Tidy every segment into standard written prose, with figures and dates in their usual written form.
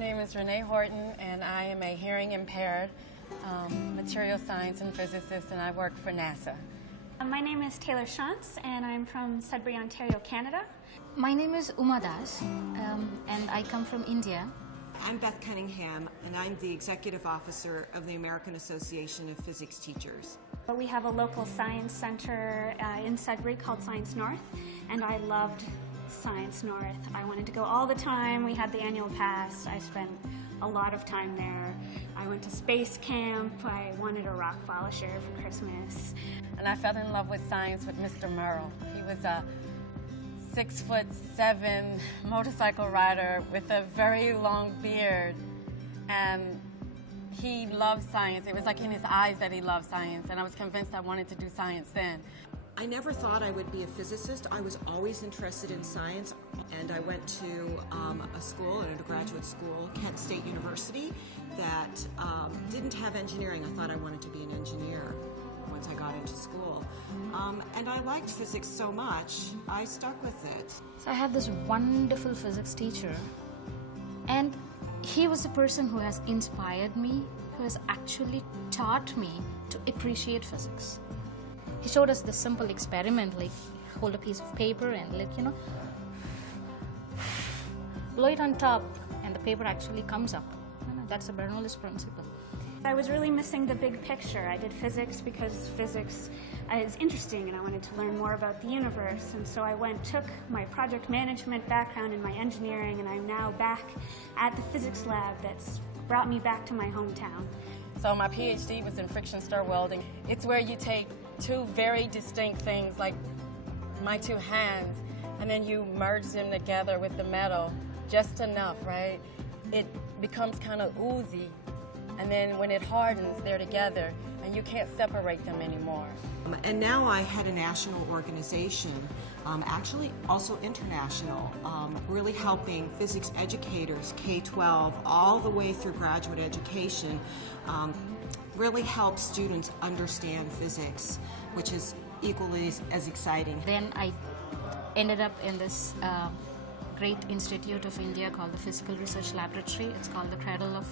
name is Renee Horton, and I am a hearing impaired material science and physicist, and I work for NASA. My name is Taylor Shantz, and I'm from Sudbury, Ontario, Canada. My name is Uma Das, and I come from India. I'm Beth Cunningham, and I'm the Executive Officer of the American Association of Physics Teachers. We have a local science center in Sudbury called Science North, and I loved Science North. I wanted to go all the time. We had the annual pass. I spent a lot of time there. I went to space camp. I wanted a rock polisher for Christmas. And I fell in love with science with Mr. Merrill. He was a 6'7" motorcycle rider with a very long beard, and he loved science. It was like in his eyes that he loved science, and I was convinced I wanted to do science then. I never thought I would be a physicist. I was always interested in science, and I went to a school, an undergraduate school, Kent State University, that didn't have engineering. I thought I wanted to be an engineer once I got into school. And I liked physics so much, I stuck with it. So I had this wonderful physics teacher, and he was the person who has inspired me, who has actually taught me to appreciate physics. He showed us this simple experiment, like hold a piece of paper and blow it on top, and the paper actually comes up. That's the Bernoulli's principle. I was really missing the big picture. I did physics because physics is interesting and I wanted to learn more about the universe. And so I took my project management background and my engineering, and I'm now back at the physics lab that's brought me back to my hometown. So my PhD was in friction stir welding. It's where you take two very distinct things, like my two hands, and then you merge them together with the metal just enough, right? It becomes kind of oozy, and then when it hardens, they're together, and you can't separate them anymore. And now I head a national organization, actually also international, really helping physics educators, K-12, all the way through graduate education, really help students understand physics, which is equally as exciting. Then I ended up in this great institute of India called the Physical Research Laboratory. It's called the Cradle of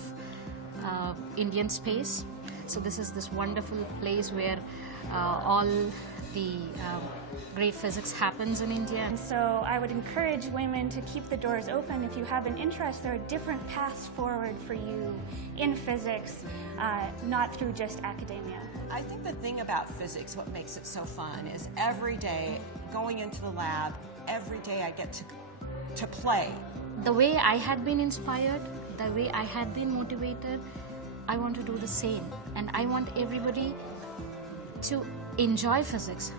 Indian Space. So this is this wonderful place where all the great physics happens in India. And so I would encourage women to keep the doors open. If you have an interest, there are different paths forward for you in physics, not through just academia. I think the thing about physics, what makes it so fun, is every day going into the lab, every day I get to play. The way I had been inspired, the way I had been motivated, I want to do the same. And I want everybody to enjoy physics,